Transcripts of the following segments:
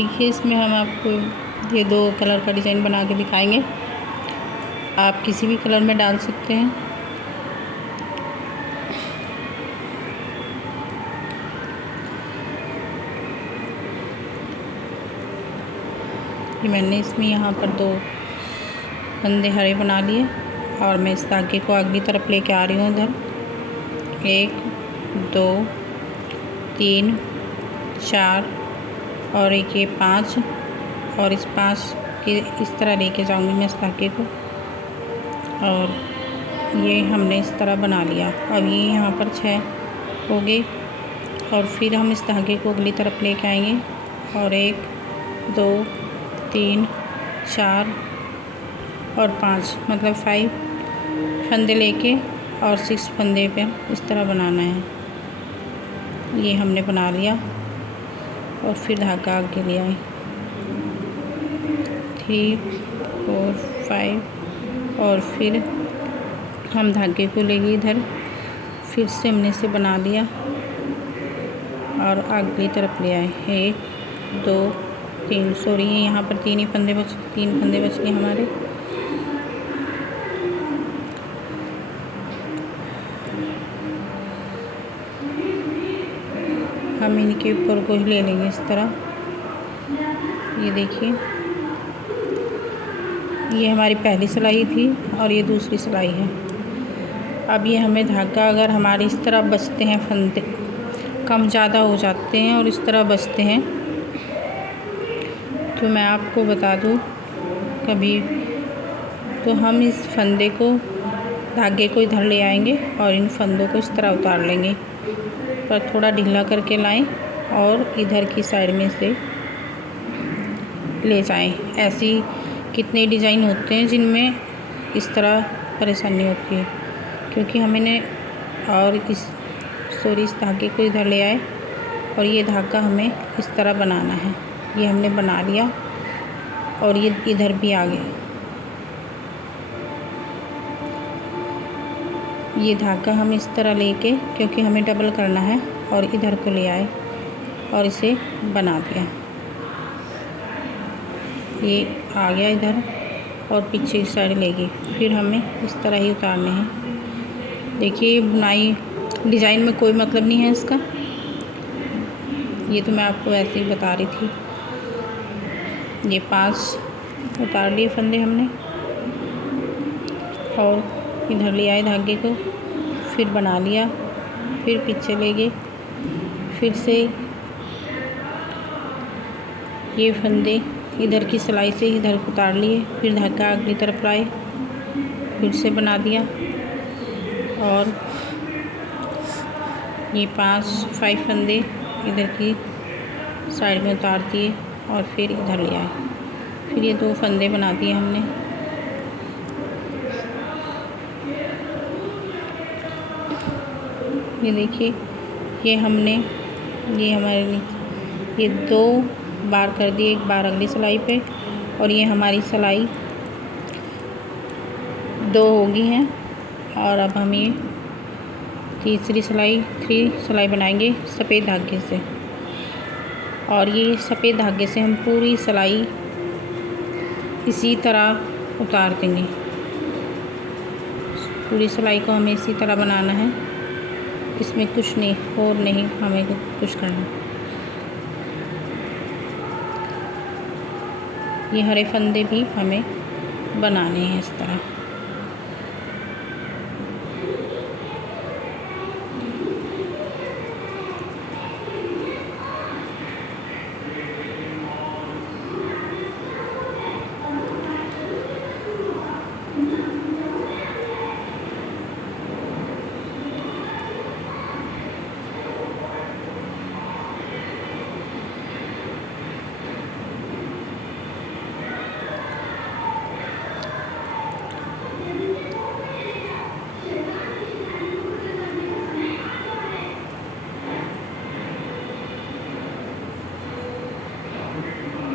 देखिए इसमें हम आपको ये 2 कलर का डिज़ाइन बना के दिखाएंगे। आप किसी भी कलर में डाल सकते हैं। ये मैंने इसमें यहाँ पर 2 फंदे हरे बना लिए और मैं इस धागे को अगली तरफ लेके आ रही हूँ। इधर 1 2 3 4 और एक ये 5 और इस 5 के इस तरह लेके जाऊंगी मैं इस धागे को, और ये हमने इस तरह बना लिया। अब ये यहाँ पर 6 हो गए और फिर हम इस धागे को अगली तरफ लेके आएंगे और 1 2 3 4 और 5 मतलब 5 फंदे लेके और 6 फंदे पे इस तरह बनाना है। ये हमने बना लिया और फिर धागा आगे ले आए 3 4 5 और फिर हम धागे को ले गए इधर, फिर से हमने इसे बना लिया और अगली तरफ ले आए 1 2 3 सॉरी यहाँ पर 3 फंदे बच गए हमारे। हम इनके ऊपर को ही ले लेंगे इस तरह। ये देखिए ये हमारी पहली सिलाई थी और ये दूसरी सिलाई है। अब ये हमें धागा अगर हमारे इस तरह बचते हैं, फंदे कम ज़्यादा हो जाते हैं और इस तरह बचते हैं, तो मैं आपको बता दूँ कभी तो हम इस फंदे को धागे को इधर ले आएंगे और इन फंदों को इस तरह उतार लेंगे, पर थोड़ा ढीला करके लाएं और इधर की साइड में से ले जाएं। ऐसी कितने डिज़ाइन होते हैं जिनमें इस तरह परेशानी होती है, क्योंकि हमने और इस धागे को इधर ले आए और ये धागा हमें इस तरह बनाना है। ये हमने बना लिया और ये इधर भी आ गया। ये धागा हम इस तरह लेके, क्योंकि हमें डबल करना है, और इधर को ले आए और इसे बना दिया। ये आ गया इधर और पीछे की साइड ले गई। फिर हमें इस तरह ही उतारने हैं। देखिए बुनाई डिज़ाइन में कोई मतलब नहीं है इसका, ये तो मैं आपको ऐसे ही बता रही थी। ये 5 उतार लिए फंदे हमने और इधर ले आए धागे को, फिर बना लिया, फिर पीछे ले गए, फिर से ये फंदे इधर की सिलाई से इधर उतार लिए, फिर धागा अगली तरफ लाए, फिर से बना दिया और ये 5 फंदे इधर की साइड में उतार दिए और फिर इधर ले आए। फिर ये 2 फंदे बना दिए हमने। ये देखिए ये हमने ये 2 बार कर दिए, 1 बार अगली सिलाई पे, और ये हमारी सिलाई 2 हो गई हैं। और अब हम ये तीसरी सिलाई 3 सिलाई बनाएंगे सफ़ेद धागे से, और ये सफ़ेद धागे से हम पूरी सिलाई इसी तरह उतार देंगे। पूरी सिलाई को हमें इसी तरह बनाना है, इसमें कुछ नहीं और नहीं हमें कुछ करना। ये हरे फंदे भी हमें बनाने हैं इस तरह।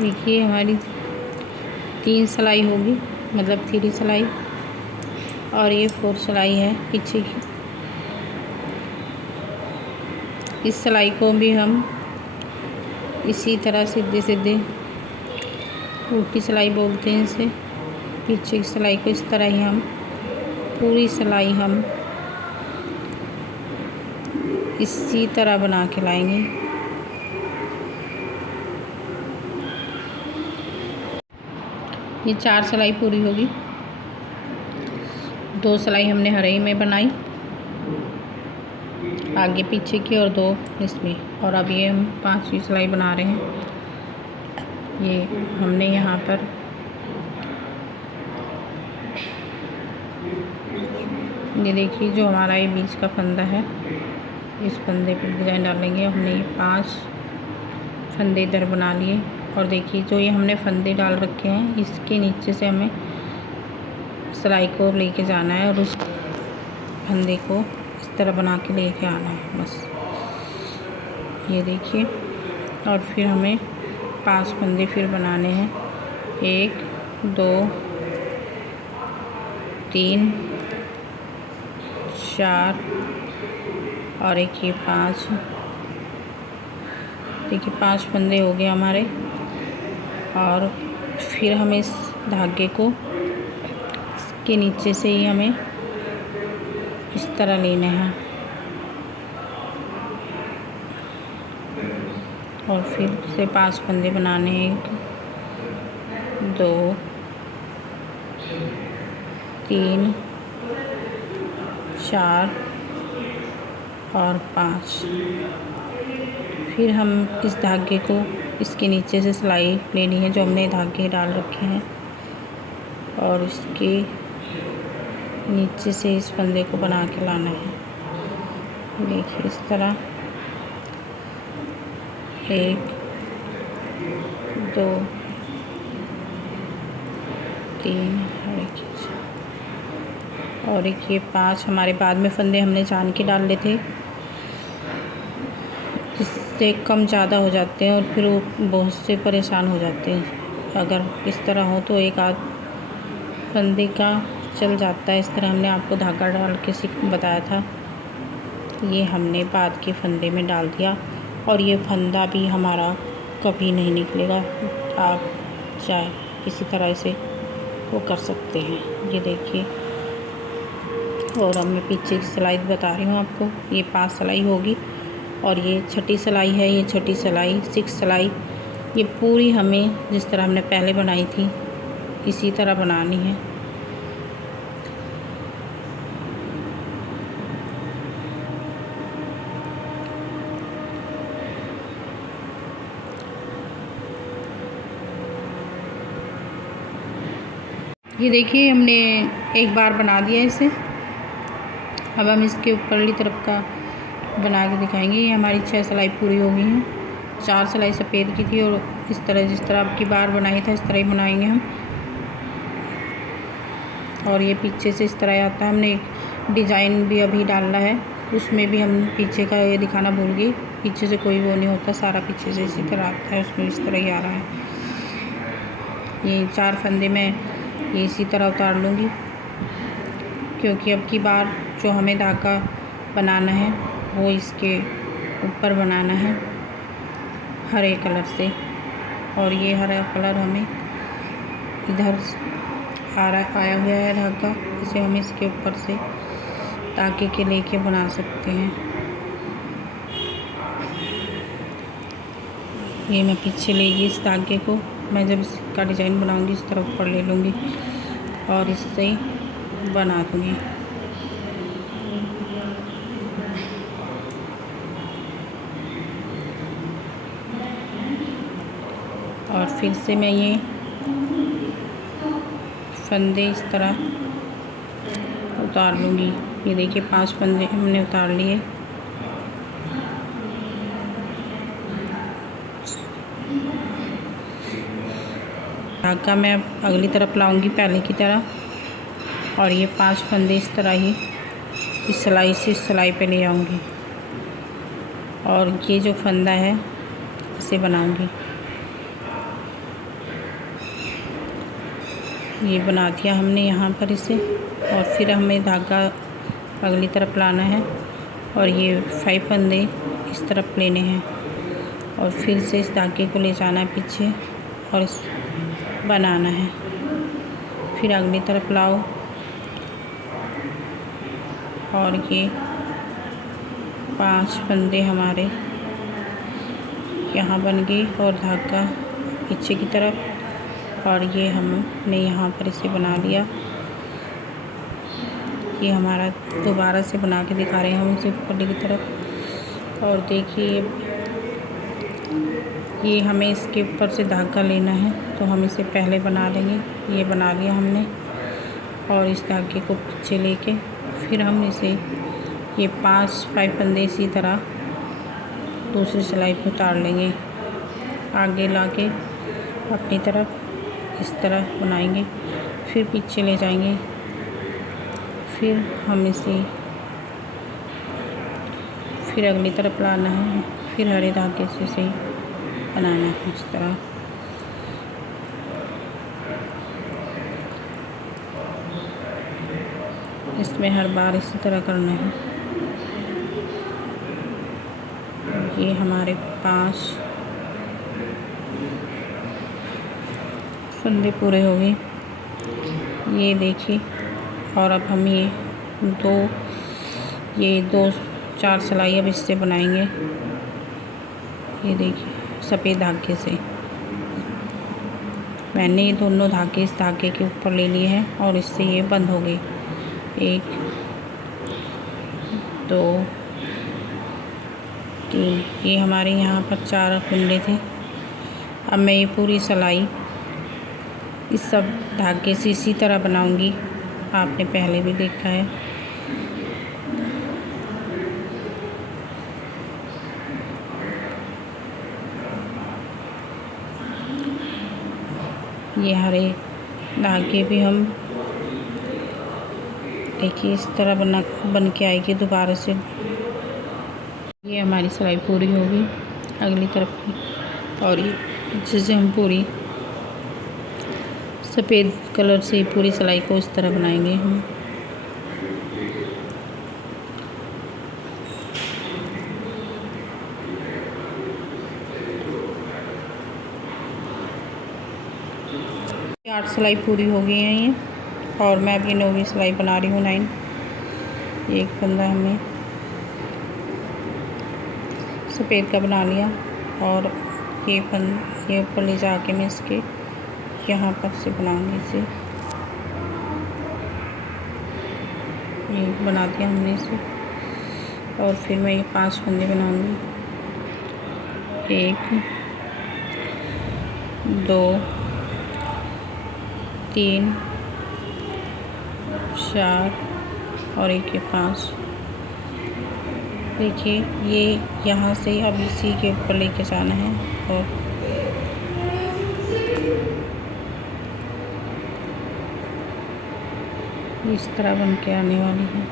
देखिए हमारी 3 सिलाई होगी, मतलब 3 सिलाई, और ये 4 सिलाई है पीछे की। इस सिलाई को भी हम इसी तरह सीधे सीधे उल्टी सिलाई बोलते हैं इसे। पीछे की सिलाई को इस तरह ही हम पूरी सिलाई हम इसी तरह बना के लाएंगे। ये 4 सिलाई पूरी होगी। 2 सिलाई हमने हरे में बनाई आगे पीछे की और 2 इसमें, और अब ये हम 5वीं सिलाई बना रहे हैं। ये हमने यहाँ पर ये देखिए जो हमारा ये बीच का फंदा है, इस फंदे पर डिज़ाइन डालेंगे। हमने ये 5 फंदे इधर बना लिए, और देखिए जो ये हमने फंदे डाल रखे हैं इसके नीचे से हमें सिलाई को लेके जाना है और उस फंदे को इस तरह बना के लेके आना है बस। ये देखिए, और फिर हमें 5 फंदे फिर बनाने हैं। 1 2 3 4 और एक ये 5। देखिए 5 फंदे हो गए हमारे, और फिर हमें इस धागे को इसके नीचे से ही हमें इस तरह लेना है, और फिर से 5 फंदे बनाने हैं। 1 2 3 4 और 5। फिर हम इस धागे को इसके नीचे से सिलाई लेनी है जो हमने धागे डाल रखे हैं, और इसके नीचे से इस फंदे को बना के लाना है। देखिए इस तरह 1 2 3 और एक ये 5 हमारे बाद में फंदे हमने जान के डाल लेते, इससे कम ज़्यादा हो जाते हैं और फिर वो बहुत से परेशान हो जाते हैं। अगर इस तरह हो तो एक आध फंदे का चल जाता है। इस तरह हमने आपको धागा डाल के बताया था। ये हमने बाद के फंदे में डाल दिया, और ये फंदा भी हमारा कभी नहीं निकलेगा। आप चाहे किसी तरह से वो कर सकते हैं। ये देखिए, और अब मैं पीछे की सिलाई बता रही हूँ आपको। ये 5 सिलाई होगी, और ये छठी सिलाई है। ये छठी सिलाई 6 सिलाई ये पूरी हमें जिस तरह हमने पहले बनाई थी इसी तरह बनानी है। ये देखिए हमने एक बार बना दिया इसे। अब हम इसके ऊपरली तरफ का बना के दिखाएंगे। ये हमारी 6 सिलाई पूरी हो गई हैं। 4 सिलाई सफ़ेद की थी, और इस तरह जिस तरह आपकी बार बनाई था इस तरह ही बनाएंगे हम। और ये पीछे से इस तरह आता है। हमने एक डिज़ाइन भी अभी डालना है, उसमें भी हम पीछे का ये दिखाना भूल गए। पीछे से कोई वो नहीं होता, सारा पीछे से इसी तरह आता है, उसमें इस तरह ही आ रहा है। ये 4 फंदे में ये इसी तरह उतार लूँगी, क्योंकि अब की बार जो हमें धागा बनाना है वो इसके ऊपर बनाना है हरे कलर से। और ये हरा कलर हमें इधर आया हुआ है धागा, इसे हम इसके ऊपर से धागे के लेके बना सकते हैं। ये मैं पीछे लेगी इस धागे को, मैं जब इसका डिज़ाइन बनाऊंगी इस तरह ऊपर ले लूँगी और इससे बना दूँगी। और फिर से मैं ये फंदे इस तरह उतार लूँगी। ये देखिए 5 फंदे हमने उतार लिए। धागा मैं अब अगली तरफ लाऊंगी पहले की तरह, और ये 5 फंदे इस तरह ही इस सिलाई से इस सिलाई पे ले आऊँगी, और ये जो फंदा है इसे बनाऊँगी। ये बना दिया हमने यहाँ पर इसे, और फिर हमें धागा अगली तरफ लाना है, और ये 5 फंदे इस तरफ लेने हैं। और फिर से इस धागे को ले जाना है पीछे और इस बनाना है। फिर अगली तरफ लाओ और ये 5 फंदे हमारे यहाँ बन गए और धागा पीछे की तरफ, और ये हमने यहाँ पर इसे बना लिया। ये हमारा दोबारा से बना के दिखा रहे हैं हम इसे ऊपर की तरफ। और देखिए ये हमें इसके ऊपर से धागा लेना है, तो हम इसे पहले बना लेंगे। ये बना लिया हमने और इस धागे को पीछे लेके फिर हम इसे ये 5 फंदे इसी तरह दूसरी सिलाई पर उतार लेंगे। आगे लाके अपनी तरफ इस तरह बनाएंगे, फिर पीछे ले जाएंगे, फिर हम इसे फिर अगली तरफ लाना है, फिर हरे धागे से इसे बनाना है इस तरह। इसमें हर बार इसी तरह करना है। ये हमारे 5 फंदे पूरे हो गए, ये देखिए। और अब हम ये 4 सिलाई अब इससे बनाएंगे। ये देखिए सफ़ेद धागे से मैंने ये दोनों धागे इस धागे के ऊपर ले लिए हैं और इससे ये बंद हो गए। 1 2 3, ये हमारे यहाँ पर 4 कुंडे थे। अब मैं ये पूरी सिलाई इस सब धागे से इसी तरह बनाऊंगी, आपने पहले भी देखा है। ये हरे धागे भी हम देखिए इस तरह बन के आएगी दोबारा से। ये हमारी सिलाई पूरी होगी अगली तरफ की, और ये पीछे से हम पूरी सफ़ेद कलर से पूरी सिलाई को इस तरह बनाएंगे हम। ये 8 सिलाई पूरी हो गई है ये, और मैं अभी 9वीं सिलाई बना रही हूँ 9। ये एक फंदा हमने सफ़ेद का बना लिया और ये ऊपर ले जाके मैं इसके यहाँ पर से बनाऊंगी इसे। ये बना दिया हमने इसे, और फिर मैं ये 5 फंदे बनाऊंगी। 1 2 3 4 और एक ये 5। देखिए ये यहाँ से अब इसी के ऊपर लेके जाना है और इस तरह बन के आने वाली है।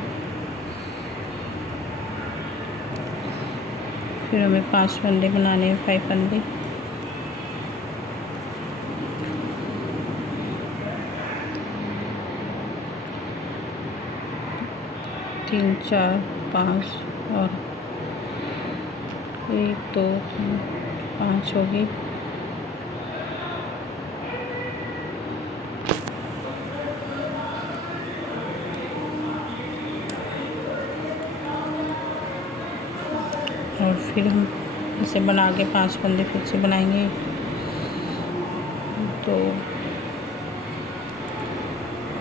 फिर हमें 5 फंदे बनाने हैं, 5 फंदे। तीन 4 5 और 1 2 3 5 हो गई। और फिर हम इसे बना के 5 फंदे फिर से बनाएंगे। 2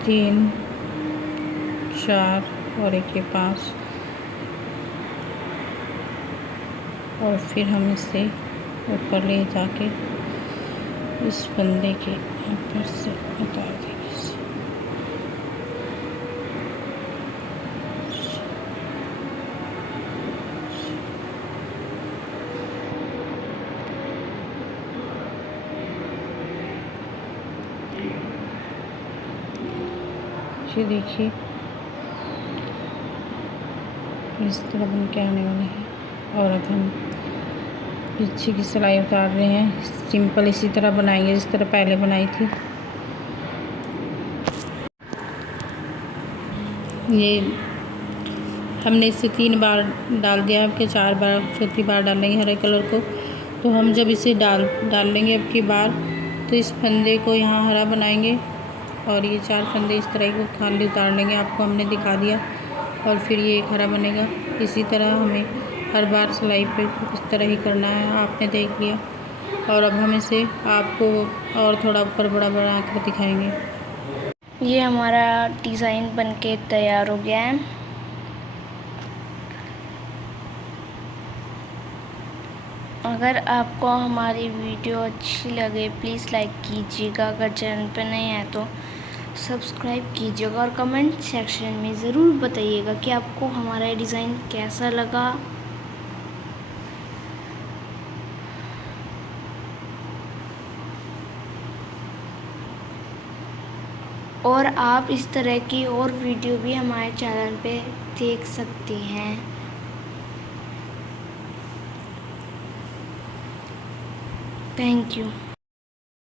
3 4 और एक ये 5, और फिर हम इसे ऊपर ले जाके इस फंदे के ऊपर से उतार देंगे इसे। ये देखिए इस तरह बन के आने वाले हैं। और अब हम पीछे की सिलाई उतार रहे हैं। सिंपल इसी तरह बनाएंगे जिस तरह पहले बनाई थी। ये हमने इसे 3 बार डाल दिया, अब के 4 बार, चौथी बार डालेंगे हरे कलर को। तो हम जब इसे डाल लेंगे अब की बार, तो इस फंदे को यहाँ हरा बनाएंगे और ये 4 फंदे इस तरह को खाली उतार लेंगे, आपको हमने दिखा दिया, और फिर ये एक हरा बनेगा। इसी तरह हमें हर बार सिलाई पे इस तरह ही करना है, आपने देख लिया। और अब हम इसे आपको और थोड़ा ऊपर बड़ा बना कर दिखाएंगे। ये हमारा डिज़ाइन बनके तैयार हो गया है। अगर आपको हमारी वीडियो अच्छी लगे प्लीज़ लाइक कीजिएगा, अगर चैनल पर नए हैं तो सब्सक्राइब कीजिएगा और कमेंट सेक्शन में ज़रूर बताइएगा कि आपको हमारा डिज़ाइन कैसा लगा। और आप इस तरह की और वीडियो भी हमारे चैनल पे देख सकते हैं। Thank you.